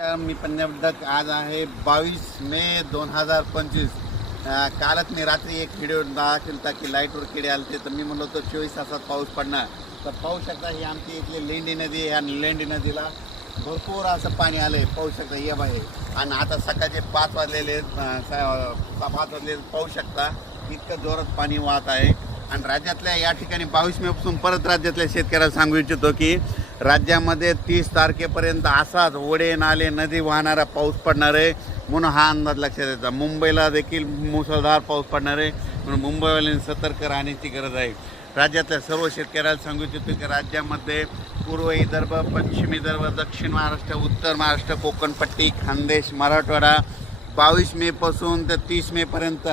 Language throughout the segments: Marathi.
मी पंजाबडक आज आहे 22 मे 2025. कालच मी रात्री एक व्हिडिओ दाखवला की लाईटवर किडे आले तर मी म्हणलो तो 24 तासात पाऊस पडणार. तर पाहू शकता ही आमची इथली लेंडी नदी आहे आणि लेंडी नदीला भरपूर असं पाणी आलं आहे. पाहू शकता ये बाहेर. आणि आता सकाळचे 5 वाजलेले पाहू शकता इतकं जोरात पाणी वाहत आहे. आणि राज्यातल्या या ठिकाणी 22 मेपासून परत राज्यातल्या शेतकऱ्याला सांगू इच्छितो की राज्यामध्ये 30 तारखेपर्यंत असाच ओढे नाले नदी वाहणारा पाऊस पडणार आहे म्हणून हा अंदाज लक्षात येतो. मुंबईला देखील मुसळधार पाऊस पडणार आहे म्हणून मुंबईवाल्यांनी सतर्क राहण्याची गरज आहे. राज्यातल्या सर्व शेतकऱ्याला सांगू इच्छितो की राज्यामध्ये पूर्व विदर्भ, पश्चिम विदर्भ, दक्षिण महाराष्ट्र, उत्तर महाराष्ट्र, कोकणपट्टी, खानदेश, मराठवाडा 22 मेपासून ते 30 मेपर्यंत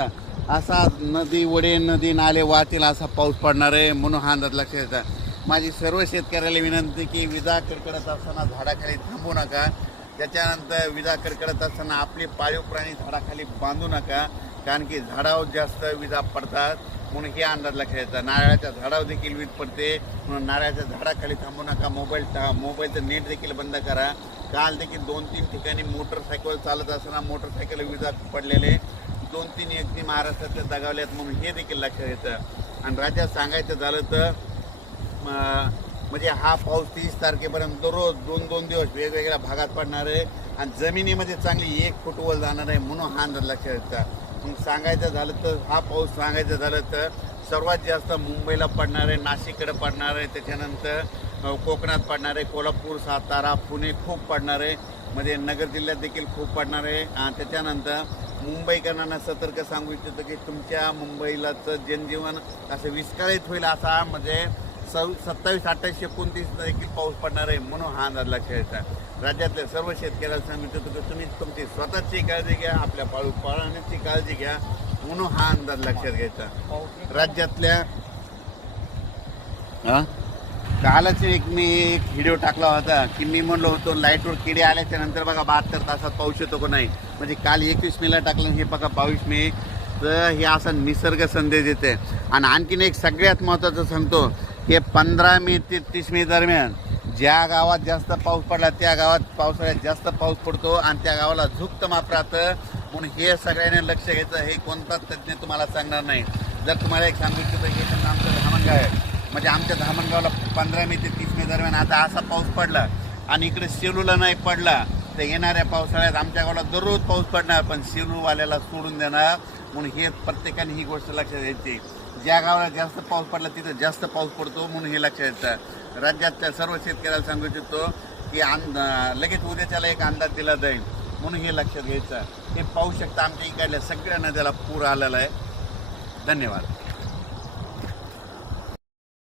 असा नदी ओढे नदी नाले वाहतील असा पाऊस पडणार आहे म्हणून हा अंदाज लक्षात येतात. माझी सर्व शेतकऱ्याला विनंती की विजा कडकडत असताना झाडाखाली थांबू नका. त्याच्यानंतर विजा कडकडत असताना आपले पाळीव प्राणी झाडाखाली बांधू नका, कारण की झाडावर जास्त विजा पडतात म्हणून हे अंदाज लक्षात येतात. नारळाच्या झाडावर देखील वीज पडते म्हणून नारळाच्या झाडाखाली थांबू नका. मोबाईलचं नेट देखील बंद करा. काल देखील 2-3 ठिकाणी मोटरसायकल चालत असताना मोटरसायकल विजा पडलेले 2-3 व्यक्ती महाराष्ट्रातले दगावल्यात म्हणून हे देखील लक्षात येतं. आणि राज्यात सांगायचं झालं तर म्हणजे हा पाऊस 30 तारखेपर्यंत रोज 2-2 दिवस वेगवेगळ्या भागात पडणार आहे आणि जमिनीमध्ये चांगली 1 फूट वर जाणार आहे म्हणून हा अंदाज लक्षात येतं. मग सांगायचं झालं तर हा पाऊस सांगायचं झालं तर सर्वात जास्त मुंबईला पडणार आहे, नाशिककडे पडणार आहे, त्याच्यानंतर कोकणात पडणार आहे, कोल्हापूर, सातारा, पुणे खूप पडणार आहे, म्हणजे नगर जिल्ह्यात देखील खूप पडणार आहे. त्याच्यानंतर मुंबईकरांना सतर्क सांगू इच्छितो की तुमच्या मुंबईलाचं जनजीवन असं विस्कळीत होईल असा म्हणजे 27, 28, 29 देखील पाऊस पडणार आहे म्हणून हा अंदाज लक्षात येतात. राज्यातल्या सर्व शेतकऱ्याला सांगू इच्छितो की तुम्ही तुमची स्वतःची काळजी घ्या, आपल्या पाळण्याची काळजी घ्या म्हणून हा अंदाज लक्षात घ्यायचा. राज्यातल्या कालच मी एक व्हिडिओ टाकला होता की मी म्हणलो होतो लाईटवर किडे आल्याच्या नंतर बघा 72 तासात पाऊस येतो का नाही. म्हणजे काल 21 मेला टाकलं हे बघा 22 मे. तर हे असा निसर्ग संदेश देते. आणि आणखीन एक सगळ्यात महत्त्वाचं सांगतो की 15 मे ते 30 मे दरम्यान ज्या गावात जास्त पाऊस पडला त्या गावात पावसाळ्यात जास्त पाऊस पडतो आणि त्या गावाला झुकत माप राहतं म्हणून हे सगळ्यांनी लक्ष घ्यायचं. हे कोणताच तज्ज्ञ तुम्हाला सांगणार नाही. जर तुम्हाला एक सांगू इच्छितो की आमचं धामणगाव आहे, म्हणजे आमच्या धामणगावला 15 मे ते 30 मे दरम्यान आता असा पाऊस पडला आणि इकडे सेलूला नाही पडला तर येणाऱ्या पावसाळ्यात आमच्या गावाला दररोज पाऊस पडणार पण सेलूवाल्याला सोडून देणार म्हणून हे प्रत्येकाने ही गोष्ट लक्षात घ्यायची. ज्या गावाला जास्त पाऊस पडला तिथं जास्त पाऊस पडतो म्हणून हे लक्षात येतं. राज्यातल्या सर्व शेतकऱ्याला सांगू इच्छितो की लगेच उद्याच्याला एक अंदाज दिला जाईल म्हणून हे लक्षात घ्यायचं. हे पाहू शकता आमच्या इकडल्या सगळ्या नद्याला पूर आलेला आहे. धन्यवाद.